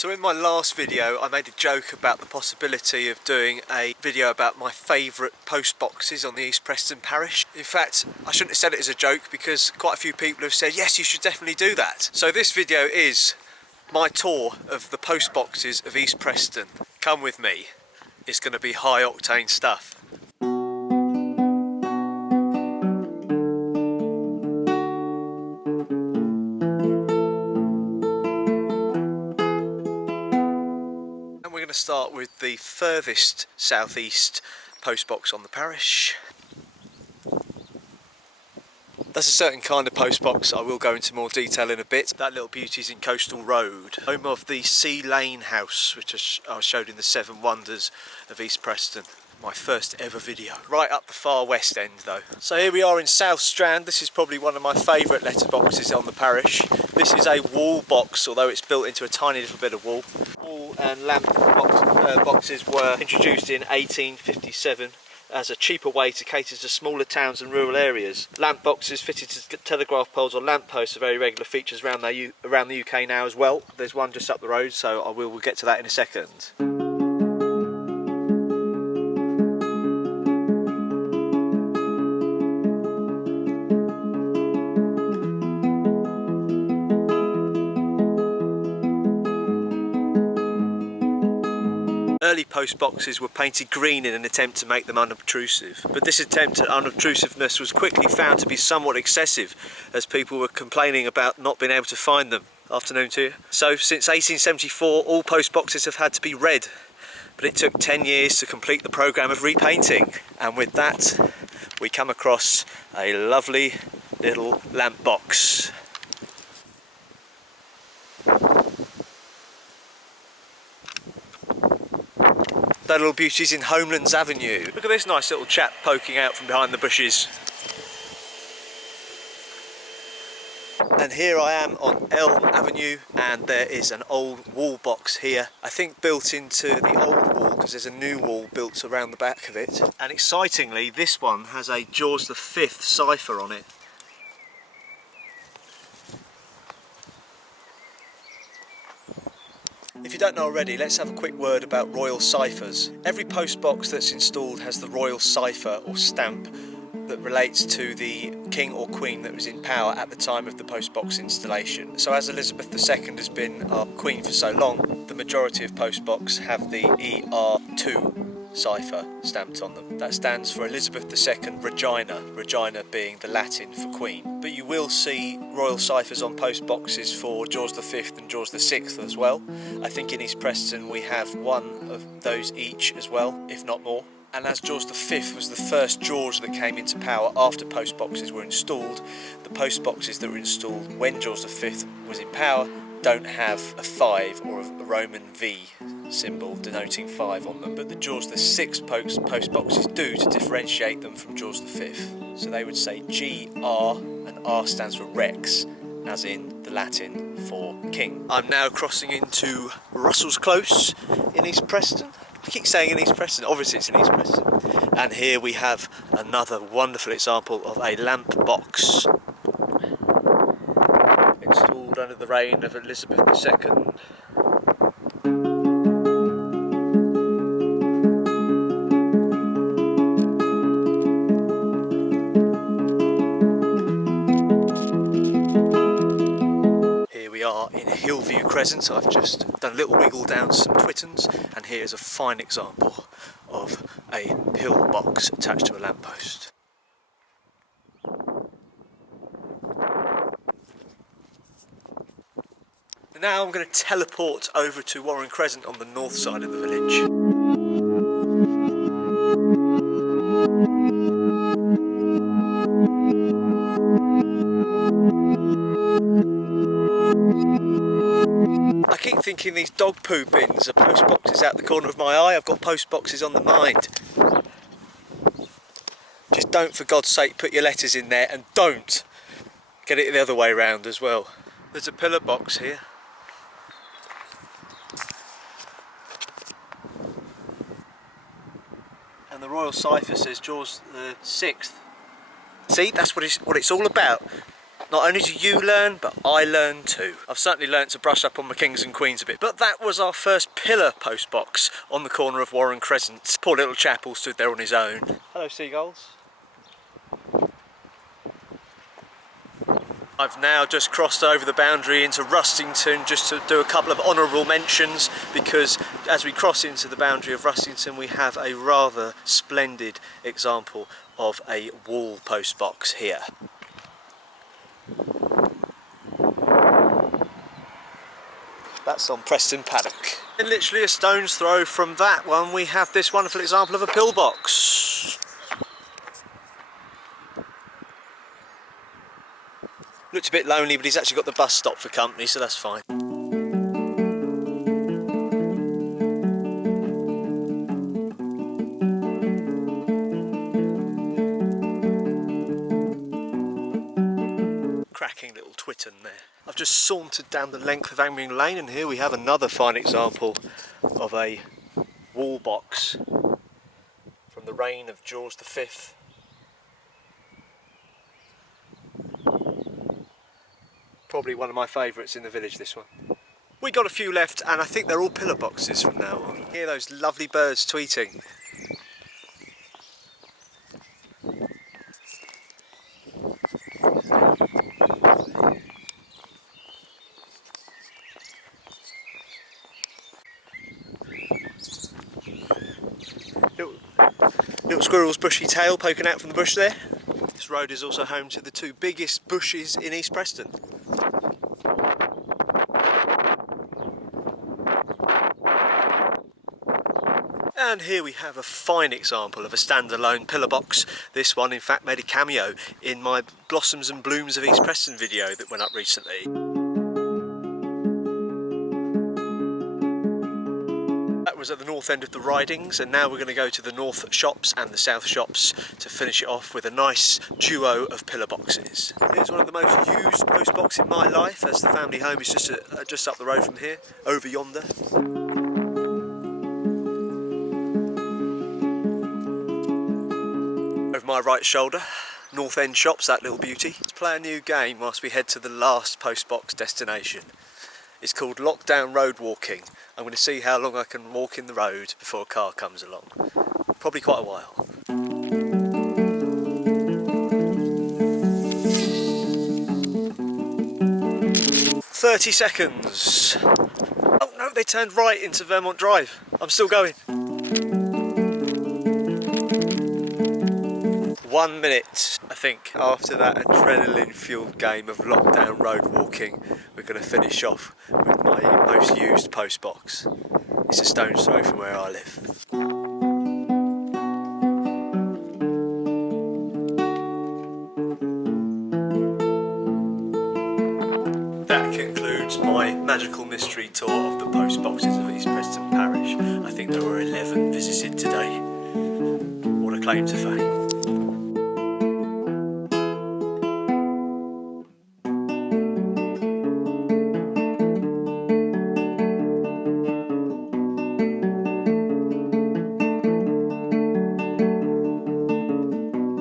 So in my last video I made a joke about the possibility of doing a video about my favourite post boxes on the East Preston Parish. In fact, I shouldn't have said it as a joke because quite a few people have said yes, you should definitely do that. So this video is my tour of the post boxes of East Preston. Come with me, it's going to be high octane stuff. We're going to start with the furthest southeast post box on the parish. That's a certain kind of post box. I will go into more detail in a bit. That little beauty's in Coastal Road, home of the Sea Lane house, which I showed in the 7 Wonders of East Preston. My first ever video. Right up the far west end though. So here we are in South Strand. This is probably one of my favourite letterboxes on the parish. This is a wall box, although it's built into a tiny little bit of wall. Wall and lamp boxes were introduced in 1857 as a cheaper way to cater to smaller towns and rural areas. Lamp boxes fitted to telegraph poles or lamp posts are very regular features around the UK now as well. There's one just up the road, so we'll get to that in a second. Early post boxes were painted green in an attempt to make them unobtrusive, but this attempt at unobtrusiveness was quickly found to be somewhat excessive as people were complaining about not being able to find them. Afternoon to you. So since 1874 all post boxes have had to be red, but it took 10 years to complete the programme of repainting, and with that we come across a lovely little lamp box. That little beauty's in Homelands Avenue. Look at this nice little chap poking out from behind the bushes. And here I am on Elm Avenue, and there is an old wall box here. I think built into the old wall because there's a new wall built around the back of it. And excitingly, this one has a George V cipher on it. If you don't know already, let's have a quick word about royal ciphers. Every post box that's installed has the royal cipher or stamp that relates to the king or queen that was in power at the time of the post box installation. So as Elizabeth II has been our queen for so long, the majority of post box have the ER2 cipher stamped on them. That stands for Elizabeth II Regina, Regina being the Latin for queen. But you will see royal ciphers on post boxes for George V and George VI as well. I think in East Preston we have one of those each as well, if not more. And as George V was the first George that came into power after post boxes were installed, the post boxes that were installed when George V was in power don't have a 5 or a Roman V symbol denoting 5 on them, but the George VI post boxes do to differentiate them from George V. So they would say GR, and R stands for Rex, as in the Latin for king. I'm now crossing into Russell's Close in East Preston. I keep saying in East Preston, obviously it's in East Preston. And here we have another wonderful example of a lamp box installed under the reign of Elizabeth II. Here we are in Hillview Crescent. I've just done a little wiggle down some Twittons, and here is a fine example of a pill box attached to a lamppost. Now I'm going to teleport over to Warren Crescent on the north side of the village. I keep thinking these dog poo bins are post boxes out the corner of my eye. I've got post boxes on the mind. Just don't, for God's sake, put your letters in there, and don't get it the other way round as well. There's a pillar box here. And the royal cipher says George VI. See, that's what it's all about. Not only do you learn, but I learn too. I've certainly learnt to brush up on my kings and queens a bit. But that was our first pillar post box on the corner of Warren Crescent. Poor little chap all stood there on his own. Hello seagulls. I've now just crossed over the boundary into Rustington just to do a couple of honourable mentions, because as we cross into the boundary of Rustington we have a rather splendid example of a wall post box here. That's on Preston Paddock. And literally a stone's throw from that one we have this wonderful example of a pillbox. Looked a bit lonely, but he's actually got the bus stop for company, so that's fine. Cracking little twitten there. I've just sauntered down the length of Angmering Lane, and here we have another fine example of a wall box from the reign of George V. Probably one of my favourites in the village, this one. We got a few left, and I think they're all pillar boxes from now on. Hear those lovely birds tweeting. Little squirrel's bushy tail poking out from the bush there. This road is also home to the two biggest bushes in East Preston. And here we have a fine example of a standalone pillar box. This one in fact made a cameo in my Blossoms and Blooms of East Preston video that went up recently. That was at the north end of the ridings, and now we're going to go to the north shops and the south shops to finish it off with a nice duo of pillar boxes. Here's one of the most used post boxes in my life, as the family home is just up the road from here, over yonder. Over my right shoulder, north end shops, that little beauty. Let's play a new game whilst we head to the last post box destination. It's called Lockdown Road Walking. I'm going to see how long I can walk in the road before a car comes along. Probably quite a while. 30 seconds. Oh no, they turned right into Vermont Drive. I'm still going. 1 minute. I think after that adrenaline-fueled game of lockdown road walking, we're going to finish off with my most used post box. It's a stone's throw from where I live. That concludes my magical mystery tour of the post boxes of East Preston Parish. I think there were 11 visited today. What a claim to fame.